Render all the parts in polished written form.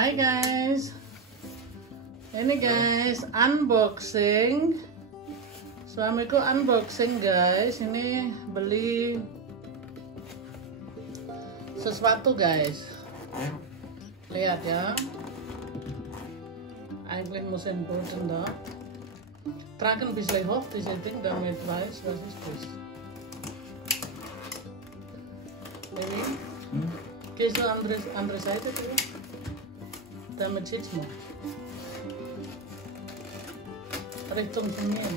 Hai guys, ini guys unboxing. Suamiku unboxing guys. Ini beli sesuatu guys. Lihat ya. Eigentlich muss ein Boden da. Tragen ein bisschen hoch diese Ding, damit weiß, was ist das. Ini. Gehst du andere Seite dulu? Damit sieht's mal. Richtung von mir.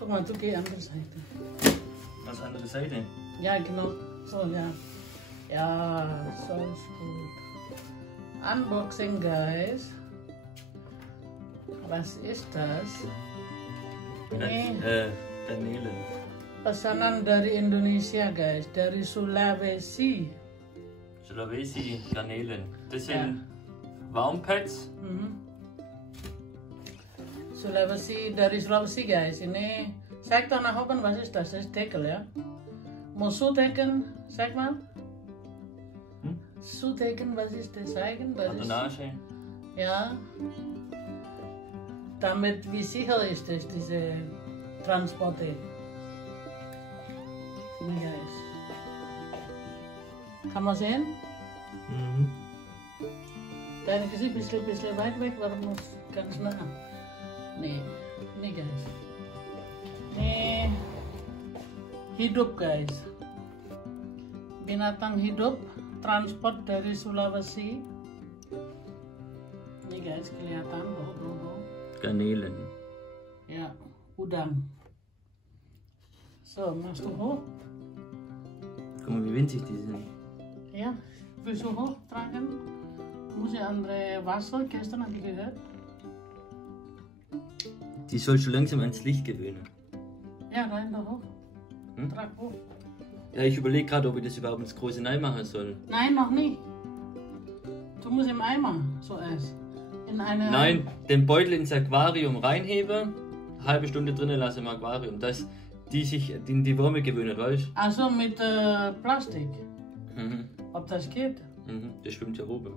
Guck mal, du geh andere Seite. Was andere Seite? Ja, genau. So, ja. Ja, so ist gut. Unboxing, guys. Was ist das? Ini Kanäle. pesanan dari Indonesia, guys. Dari Sulawesi. Sulawesi Garnelen. Das sind Warmpads. Sulawesi, dari Sulawesi guys. Ini saya tanah open, was ist das? Das ist Deckel ya. Mau Sudecken, sag mal. Sudecken, was ist das? Zeigen, was ist? Kartonage. Ja. Damit, wie sicher ist das, diese Transporte? Ini guys. Kann man sehen? Dein Gesicht ein bisschen weit weg, warum muss ganz nah? Nih guys. Nih hidup guys. Binatang hidup transport dari Sulawesi. Nih guys, kelihatan logo. Garnelen. Ya, udang. So, machst du hoch? Guck mal, wie winzig die sind. Ja, willst du hochtragen? Muss ich andere Wasser, gestern habe ich gehört. Die soll schon langsam ans Licht gewöhnen. Ja, rein da hoch. Trag hoch. Ja, ich überlege gerade, ob ich das überhaupt ins große Ei machen soll. Nein, noch nicht. Du musst im Eimer zuerst. In eine... Nein, den Beutel ins Aquarium reinheben, halbe Stunde drinnen lassen im Aquarium, dass die sich die Würmer gewöhnen, weißt du? Also mit Plastik. Ob das geht? Der schwimmt ja oben.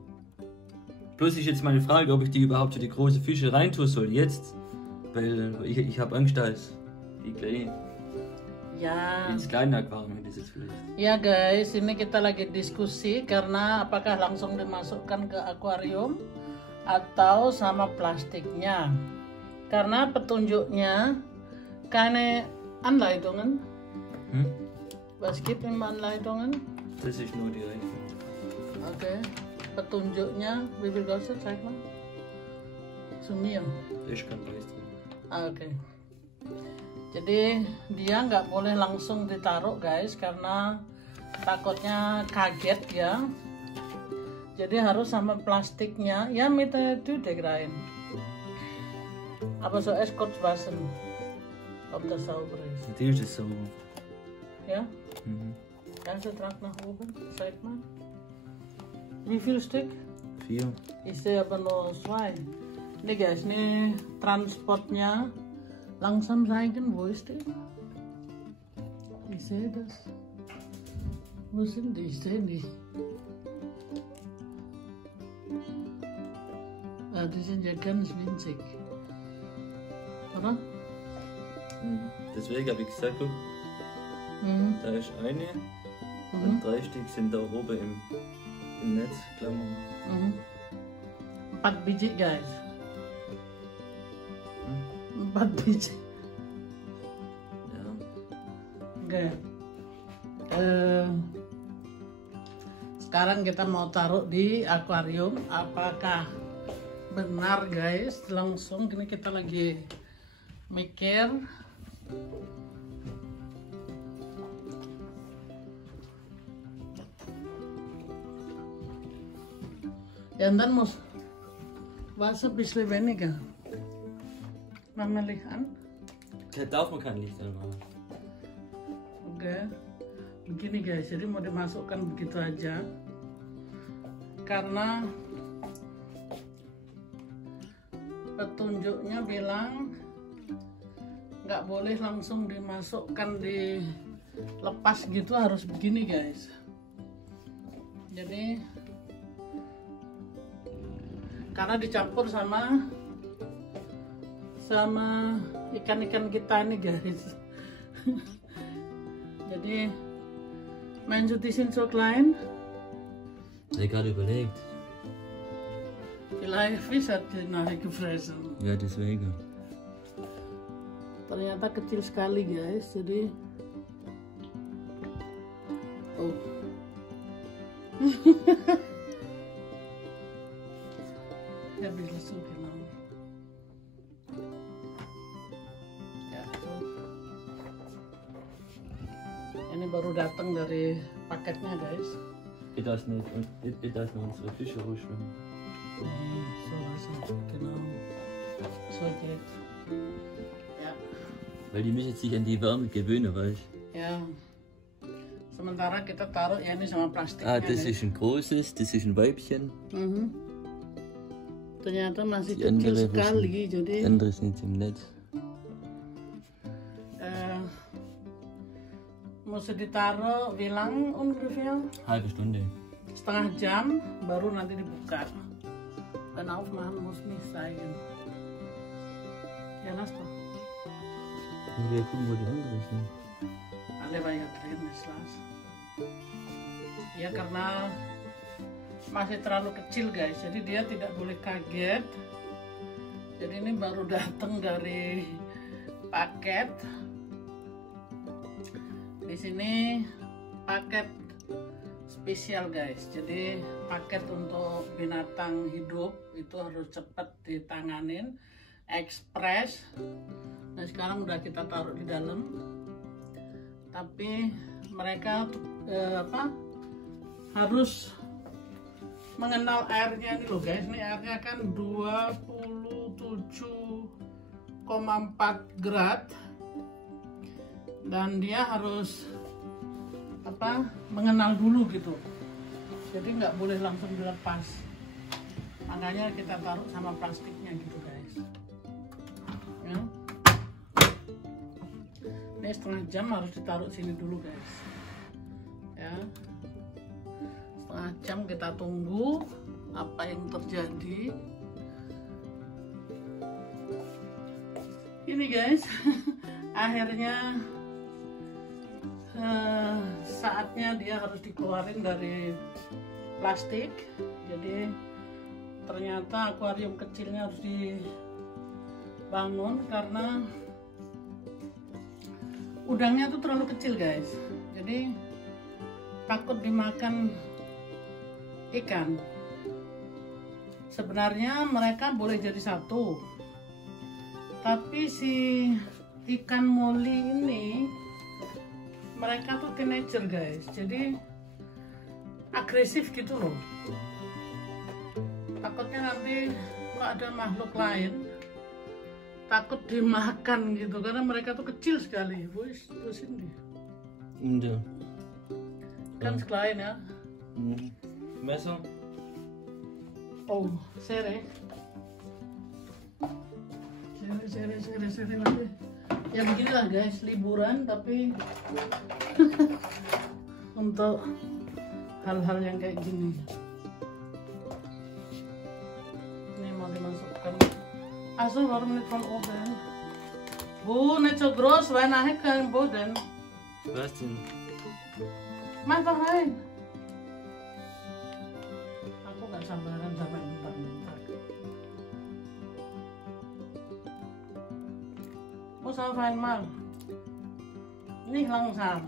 Bloß ist jetzt meine Frage, ob ich die überhaupt für die großen Fische reintun soll, jetzt. Weil ich habe Angst, dass die kleinen. Ya. Ins kleine Aquarium hätte ich jetzt vielleicht. Ya guys, ini kita lagi diskusi karena apakah langsung dimasukkan ke akuarium atau sama plastiknya. Karena petunjuknya keine Anleitungen. Was gibt im Anleitungen? Das ist nur die Rechnung. Okay. Petunjuknya, wie viel kostet? Zeig mal. Zu mir. Da ist kein Preis drin. Oke. Jadi dia nggak boleh langsung ditaruh guys karena takutnya kaget ya. Jadi harus sama plastiknya. Ja, mit der Tüte rein. Aber so erst kurz waschen, ob das sauber ist. Die ist sauber. Ja? Ganze Trag nach oben, zeig mal. Wie viel Stück? 4. Ich sehe aber nur 2. Nih guys, nih transportnya. Langsam zeigen, wo ist der? Ich sehe das. Wo sind die? Ich sehe die. Ah, die sind ja ganz winzig. Oder? Deswegen habe ich gesagt, guck, da ist eine und 3 Stück sind da oben im Netz, Klammern. 4 biji guys. 4 biji. Ja. Oke. Sekarang kita mau taruh di akuarium. Apakah benar guys? Langsung ini kita lagi mikir. En dan was ein bisschen weniger. Machen wir Licht an? Da darf man kein Licht anmachen. Oke, begini guys, jadi mau dimasukkan begitu aja karena petunjuknya bilang nggak boleh langsung dimasukkan dilepas gitu, harus begini guys. Jadi karena dicampur sama ikan-ikan kita nih guys. Jadi mein du die sind so klein? Ich habe gerade überlegt. Vielleicht Fisch hat die nachher gefressen. Ja, deswegen. Ternyata kecil sekali guys, jadi oh. Ya bisa so genau. Ya, so. Ini baru datang dari paketnya guys. Da ist nur unsere Fische rumschwimmen. So was, genau. So geht. Ja. Weil die müssen sich an die Wärme gewöhnen, weißt du? Ya. Sementara kita taruh ya ini sama plastiknya. Ah, das ist ein großes, das ist ein Weibchen. Ternyata masih Die kecil andere sekali, jadi andere ist nicht im Netz. mesti ditaruh bilang ungefähr Halbe Stunde. setengah jam baru nanti dibuka. Dan aufmachen muss nicht sein. Ja, lass doch. Wir gucken, wo die andere sind. Alle war ja drin, ist las. Ya karena masih terlalu kecil guys, jadi dia tidak boleh kaget. Jadi ini baru datang dari paket. Di sini paket spesial guys. Jadi paket untuk binatang hidup itu harus cepat ditanganin, ekspres. Nah sekarang udah kita taruh di dalam. Tapi mereka harus mengenal airnya nih loh guys. Ini airnya kan 27,4 grad. Dan dia harus mengenal dulu gitu, jadi nggak boleh langsung dilepas, makanya kita taruh sama plastiknya gitu guys ya. Ini setengah jam harus ditaruh sini dulu guys ya, setengah jam kita tunggu apa yang terjadi. Ini guys akhirnya saatnya dia harus dikeluarin dari plastik. Jadi ternyata akuarium kecilnya harus dibangun karena udangnya tuh terlalu kecil guys, jadi takut dimakan ikan. Sebenarnya mereka boleh jadi satu, tapi si ikan moli ini mereka tuh teenager guys, jadi agresif gitu loh. Takutnya nanti kalau ada makhluk lain takut dimakan gitu, karena mereka tuh kecil sekali. Wih, terus ini Udah. Kan sekalian ya. Messer. Oh, sere lagi. Ya beginilah guys, liburan tapi untuk hal-hal yang kayak gini. Ini mau dimasukkan. Also warum nicht von oben? Bu, nicht so groß, weil nachher kein Boden. Was denn? Mach doch rein. Aku gak sabaran sama bentar-bentar. Muss auf einmal. Nicht langsam.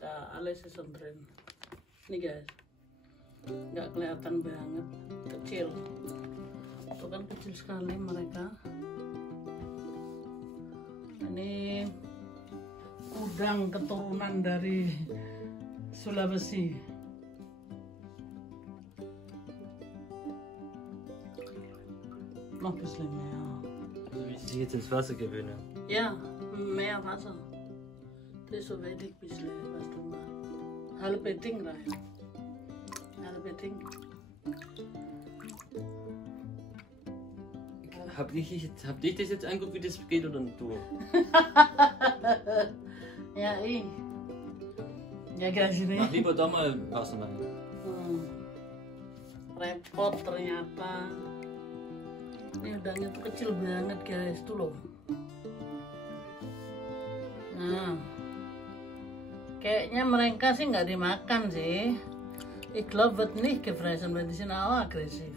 Da, alles ist drin. Nih guys, nggak kelihatan banget, kecil. Itu kan kecil sekali mereka. Ini udang keturunan dari Sulawesi. Noch ein bisschen mehr. Also wie ich sich jetzt ins Wasser gewöhne. Ja, mehr Wasser. Das ist so wenig bisschen, was du machst. Halbe Ding rein. Halbe Ding. Hab dich das jetzt angeguckt, wie das geht, oder du? Ja, ich. Ya guys ini. Mach lieber da mal Wasser rein. Repot ternyata. Ini udangnya tuh kecil banget guys, tuh loh. Nah, kayaknya mereka sih nggak dimakan sih. Ich glaube wird nicht gefressen, weil die sind auch aggressiv.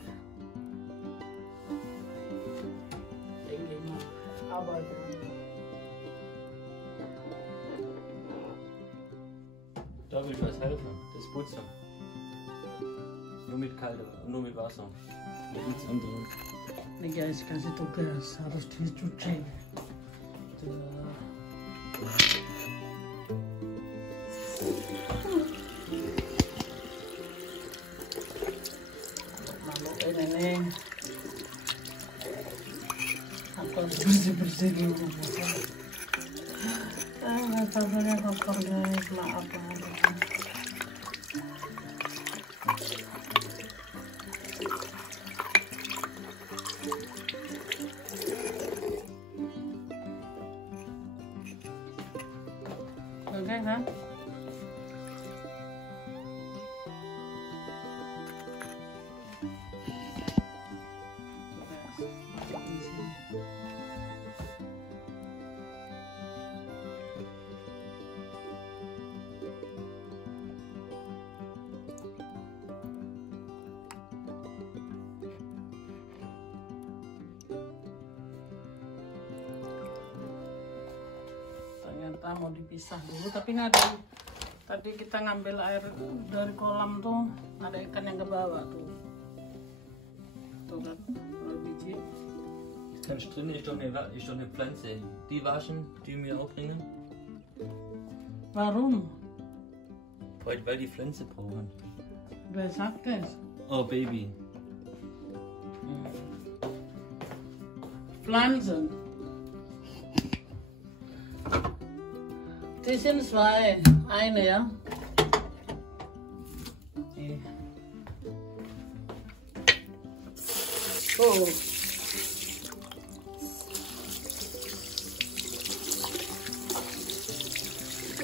Aber Da will ich was helfen, das putzen. Nur mit kaltem, nur mit Wasser. Mit nichts anderem. nih guys, kasih tugas harus dicuci. Lalu ini aku harus bersih dulu. Rasanya kotor guys, maaf banget. Oke kan? Ternyata mau dipisah dulu, tapi nggak ada. Tadi kita ngambil air dari kolam tuh, ada ikan yang ke bawah tuh. Tuh kan, ada biji. Ganz drin ist doch eine Pflanze. Die waschen, die wir auch bringen. Warum? Weil die Pflanze brauchen. Wer sagt das? Oh Baby. Pflanzen. Die sind zwei. Eine, ja. Die. Oh.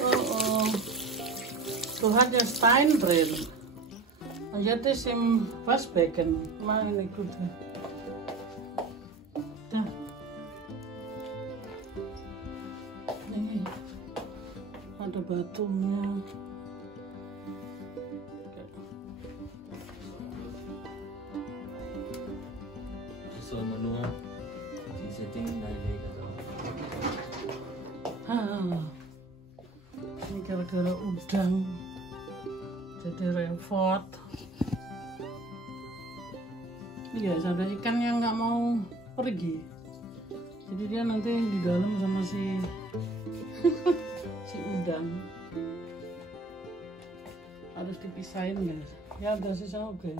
Oh. Du hast ja Stein drin. Und jetzt ist im Waschbecken. Meine Güte. Da. Nih. Ada batunya. Soll man nur diese Dinge reinlegen. Ini gara-gara udang jadi repot. Ini guys, ada ikan yang nggak mau pergi, jadi dia nanti di dalam sama si si udang. Harus dipisahin guys. Ya udah sisa oke.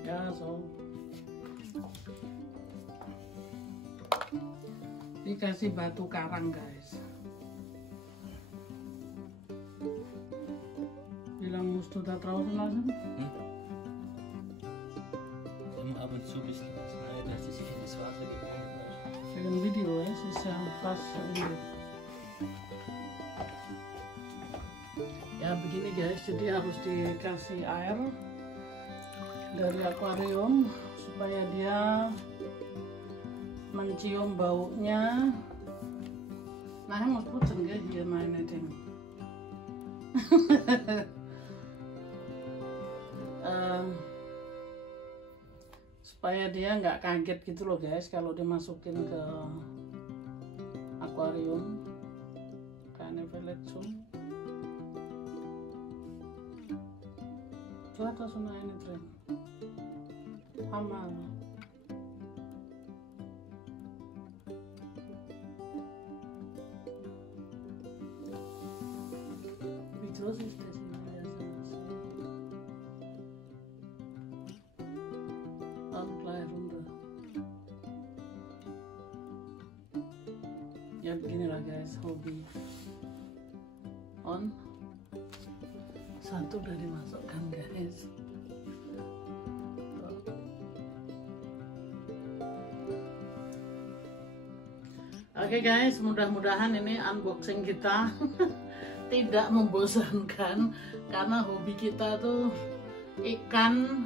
Ya so. Dikasih batu karang guys. Bilang musst du da draußen lassen? Immer ab und zu ein bisschen was rein, dass es nicht ins Wasser gekommen ist. Für ein Video, es ist ja fast Video. Ya begini guys, jadi harus dikasih air dari akuarium supaya dia mencium baunya. Nah, mau putzen gak hier meine Ding. Supaya dia nggak kaget gitu loh guys kalau dimasukin ke akuarium. Keine Verletzung. Du hast da schon eine drin. Hammer. Een kleine ronde. Ya beginilah guys, hobi. On. Satu udah dimasukkan guys. Oke guys, mudah-mudahan ini unboxing kita tidak membosankan, karena hobi kita tuh ikan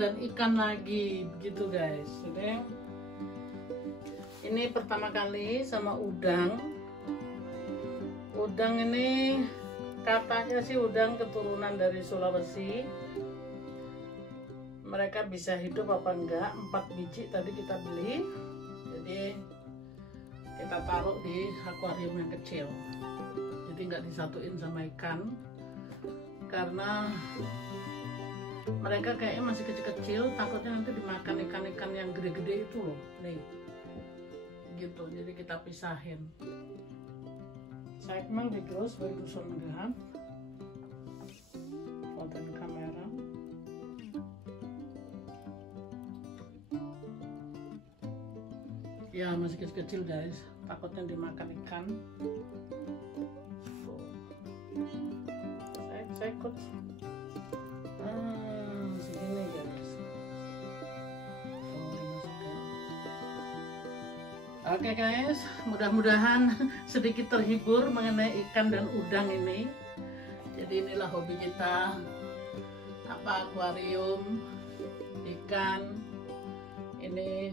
dan ikan lagi begitu guys. Jadi ini pertama kali sama udang. Udang ini katanya sih udang keturunan dari Sulawesi. Mereka bisa hidup apa enggak, 4 biji tadi kita beli. Jadi kita taruh di akuarium yang kecil, jadi nggak disatuin sama ikan karena mereka kayaknya masih kecil-kecil, takutnya nanti dimakan ikan-ikan yang gede-gede itu loh nih gitu. Jadi kita pisahin. Saya memang di close baru songan foto kamera. Ya masih kecil-kecil guys, takutnya dimakan ikan. Saya ikut segini guys. Oke guys, mudah-mudahan sedikit terhibur mengenai ikan dan udang ini. Jadi inilah hobi kita, akuarium ikan ini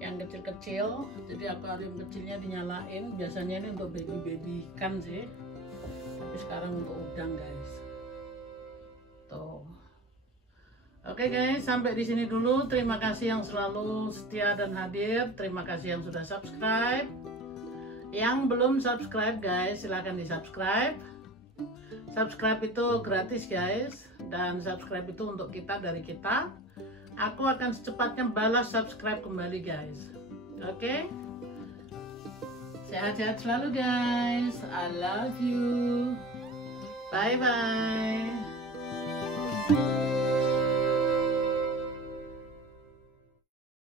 yang kecil-kecil. Jadi akuarium kecilnya dinyalain, biasanya ini untuk baby ikan sih, tapi sekarang untuk udang guys. Tuh. Oke guys, sampai di sini dulu. Terima kasih yang selalu setia dan hadir. Terima kasih yang sudah subscribe. Yang belum subscribe guys, silahkan di subscribe. Subscribe itu gratis guys, dan subscribe itu untuk kita, dari kita. Aku akan secepatnya balas subscribe kembali guys. Oke? Sehat-sehat selalu guys. I love you. Bye bye.